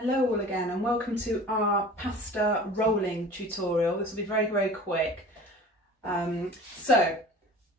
Hello all again and welcome to our pasta rolling tutorial. This will be very quick. So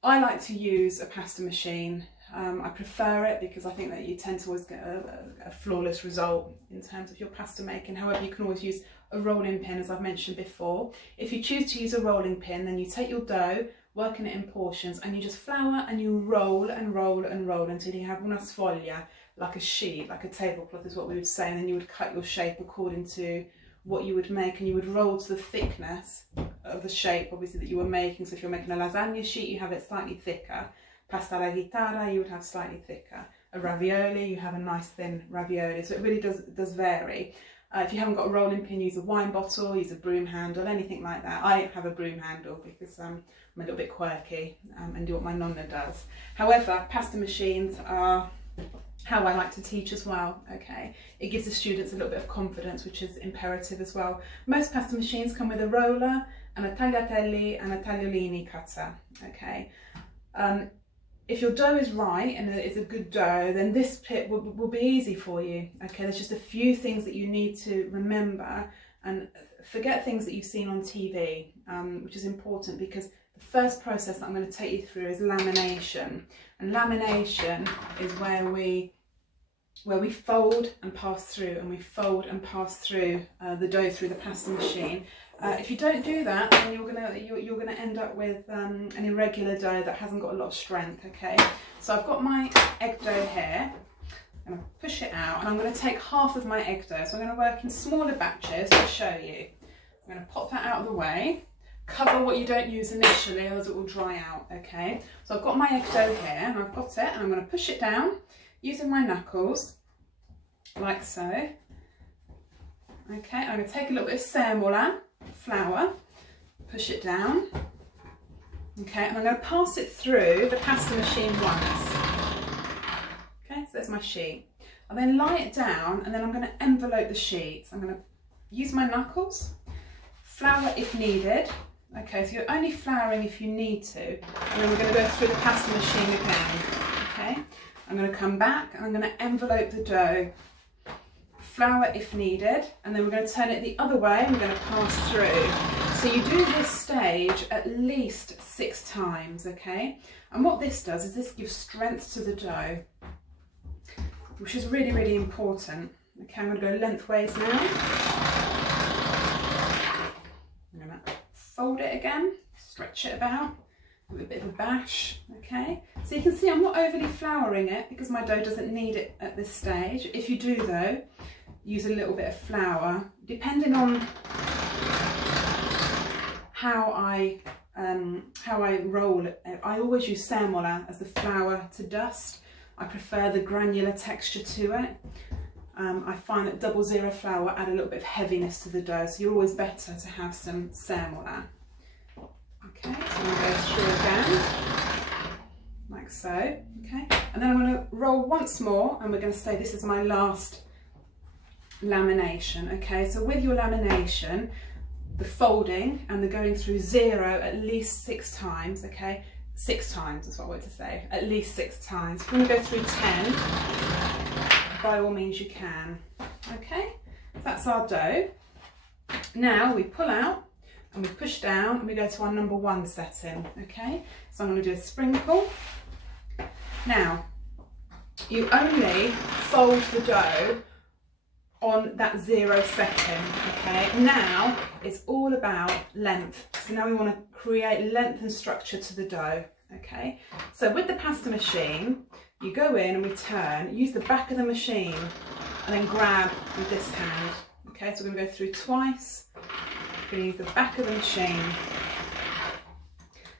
I like to use a pasta machine. I prefer it because I think that you tend to always get a flawless result in terms of your pasta making. However, you can always use a rolling pin, as I've mentioned before. If you choose to use a rolling pin, then you take your dough, working it in portions, and you just flour and you roll and roll and roll until you have una sfoglia, like a sheet, like a tablecloth is what we would say, and then you would cut your shape according to what you would make, and you would roll to the thickness of the shape, obviously, that you were making. So if you're making a lasagna sheet, you have it slightly thicker. Pasta alla guitarra, you would have slightly thicker. A ravioli, you have a nice thin ravioli. So it really does vary. If you haven't got a rolling pin, use a wine bottle, use a broom handle, anything like that. I have a broom handle because I'm a little bit quirky and do what my nonna does. However, pasta machines are how I like to teach as well, okay? It gives the students a little bit of confidence, which is imperative as well. Most pasta machines come with a roller and a tagliatelle and a tagliolini cutter, okay? If your dough is right and it's a good dough, then this bit will be easy for you, okay? There's just a few things that you need to remember, and forget things that you've seen on TV, which is important because the first process that I'm going to take you through is lamination. And lamination is where we fold and pass through, and we fold and pass through the dough through the pasta machine. If you don't do that, then you're gonna end up with an irregular dough that hasn't got a lot of strength. Okay, so I've got my egg dough here. I'm gonna push it out, and I'm gonna take half of my egg dough. So I'm gonna work in smaller batches to show you. I'm gonna pop that out of the way. Cover what you don't use initially, or it will dry out. Okay, so I've got my egg dough here, and I've got it, and I'm gonna push it down using my knuckles, like so. Okay, I'm going to take a little bit of semola, flour, push it down. Okay, and I'm going to pass it through the pasta machine once. Okay, so there's my sheet. I'll then lie it down, and then I'm going to envelope the sheets. I'm going to use my knuckles, flour if needed. Okay, so you're only flouring if you need to, and then we're going to go through the pasta machine again. Okay, I'm going to come back and I'm going to envelope the dough, flour if needed, and then we're going to turn it the other way and we're going to pass through. So you do this stage at least 6 times, okay? And what this does is this gives strength to the dough, which is really important. Okay, I'm going to go lengthways now. I'm going to fold it again, stretch it about, with a bit of a bash, okay? So you can see I'm not overly flouring it because my dough doesn't need it at this stage. If you do though, use a little bit of flour, depending on how I roll it. I always use semola as the flour to dust. I prefer the granular texture to it. I find that 00 flour add a little bit of heaviness to the dough, so you're always better to have some semola. Okay, so I'm going to go through again, like so, okay? And then I'm going to roll once more, and we're going to say this is my last lamination, okay? So with your lamination, the folding and the going through 0 at least 6 times, okay? 6 times is what I want to say, at least 6 times. If you want to go through 10, by all means you can, okay? That's our dough. Now we pull out, and we push down and we go to our number 1 setting, okay? So I'm going to do a sprinkle. Now, you only fold the dough on that 0 setting, okay? Now, it's all about length. So now we want to create length and structure to the dough, okay? So with the pasta machine, you go in and we turn, use the back of the machine, and then grab with this hand, okay? So we're going to go through twice. We're going to use the back of the machine.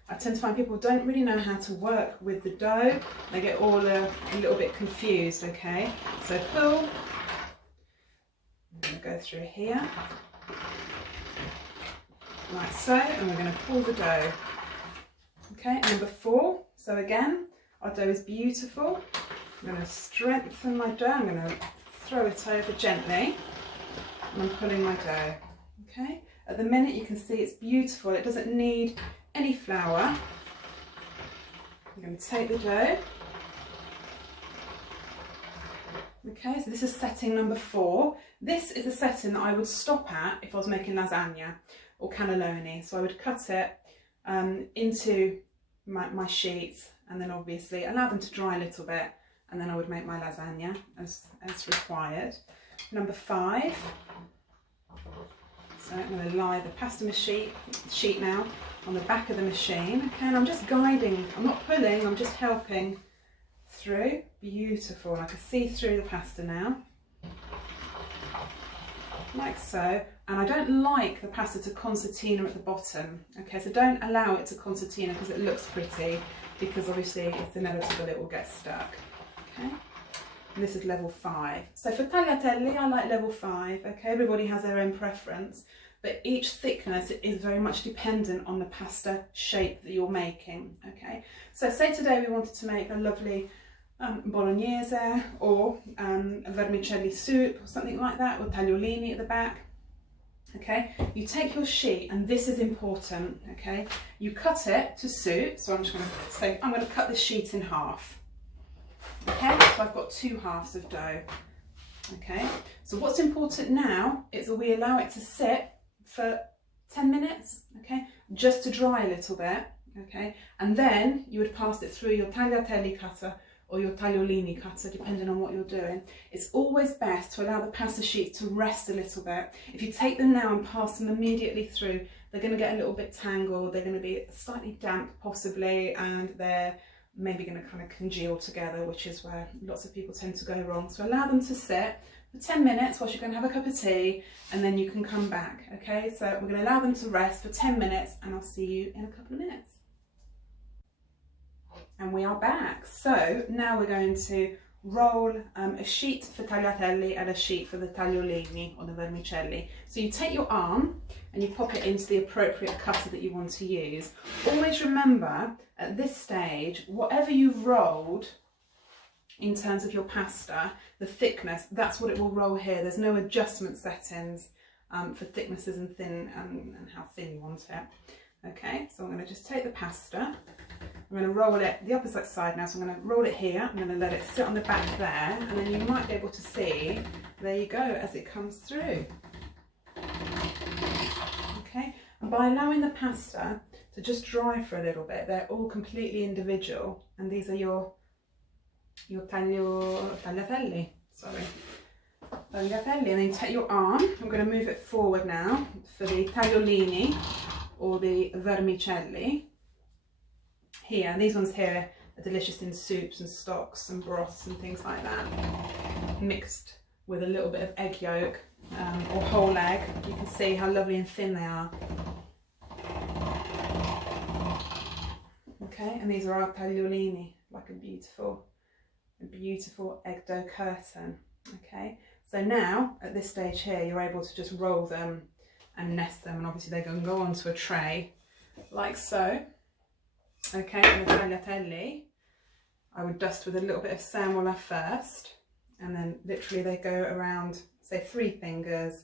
I tend to find people don't really know how to work with the dough. They get all a little bit confused, okay? So pull. I'm going to go through here, like so, and we're going to pull the dough. Okay, number 4. So again, our dough is beautiful. I'm going to strengthen my dough. I'm going to throw it over gently, and I'm pulling my dough. Okay. At the minute you can see it's beautiful, it doesn't need any flour. I'm going to take the dough, Okay, so this is setting number 4. This is a setting that I would stop at if I was making lasagna or cannelloni. So I would cut it into my sheets and then obviously allow them to dry a little bit, and then I would make my lasagna as required. Number 5. So I'm going to lie the pasta sheet now on the back of the machine. Okay, and I'm just guiding, I'm not pulling, I'm just helping through. Beautiful. I can see through the pasta now, like so. And I don't like the pasta to concertina at the bottom. Okay, so don't allow it to concertina because it looks pretty, because obviously it's inevitable it will get stuck. Okay, and this is level 5. So for tagliatelle, I like level 5. Okay, everybody has their own preference, but each thickness is very much dependent on the pasta shape that you're making. Okay, so say today we wanted to make a lovely bolognese or a vermicelli soup or something like that, or tagliolini at the back. Okay, you take your sheet, and this is important. Okay, you cut it to suit. So I'm just going to say I'm going to cut this sheet in half. Okay, so I've got 2 halves of dough. Okay, so what's important now is that we allow it to sit for 10 minutes, okay, just to dry a little bit, okay, and then you would pass it through your tagliatelle cutter or your tagliolini cutter, depending on what you're doing. It's always best to allow the pasta sheets to rest a little bit. If you take them now and pass them immediately through, they're going to get a little bit tangled, they're going to be slightly damp possibly, and they're maybe going to kind of congeal together, which is where lots of people tend to go wrong. So allow them to sit for 10 minutes whilst you're going to have a cup of tea, and then you can come back. Okay, so we're going to allow them to rest for 10 minutes, and I'll see you in a couple of minutes. And we are back. So now we're going to roll a sheet for tagliatelle and a sheet for the tagliolini or the vermicelli. So you take your arm and you pop it into the appropriate cutter that you want to use. Always remember at this stage, whatever you've rolled in terms of your pasta, the thickness, that's what it will roll here. There's no adjustment settings for thicknesses and thin and how thin you want it. Okay, so I'm going to just take the pasta. I'm going to roll it the opposite side now, so I'm going to roll it here. I'm going to let it sit on the back there, and then you might be able to see, there you go, as it comes through. Okay, and by allowing the pasta to just dry for a little bit, they're all completely individual, and these are your tagliatelle, sorry. Tagliatelle, and then you take your arm, I'm going to move it forward now for the tagliolini or the vermicelli. Here, these ones here are delicious in soups and stocks and broths and things like that, mixed with a little bit of egg yolk or whole egg. You can see how lovely and thin they are. Okay, and these are our tagliolini, like a beautiful egg dough curtain. Okay, so now at this stage here, you're able to just roll them and nest them, and obviously they're going to go onto a tray like so. Okay, and the tagliatelle, I would dust with a little bit of semola first, and then literally they go around, say 3 fingers,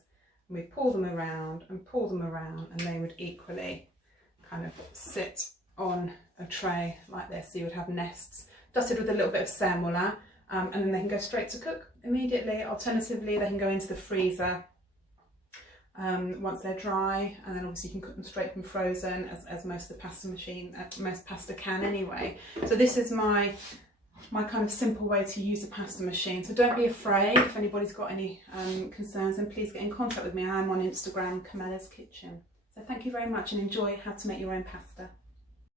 and we pull them around and pull them around, and they would equally kind of sit on a tray like this. So you would have nests dusted with a little bit of semola, and then they can go straight to cook immediately. Alternatively, they can go into the freezer once they're dry, and then obviously you can cook them straight from frozen, as most of the pasta most pasta can anyway. So this is my kind of simple way to use a pasta machine. So don't be afraid. If anybody's got any concerns, then please get in contact with me. I'm on Instagram, Carmela's Kitchen. So thank you very much, and enjoy how to make your own pasta.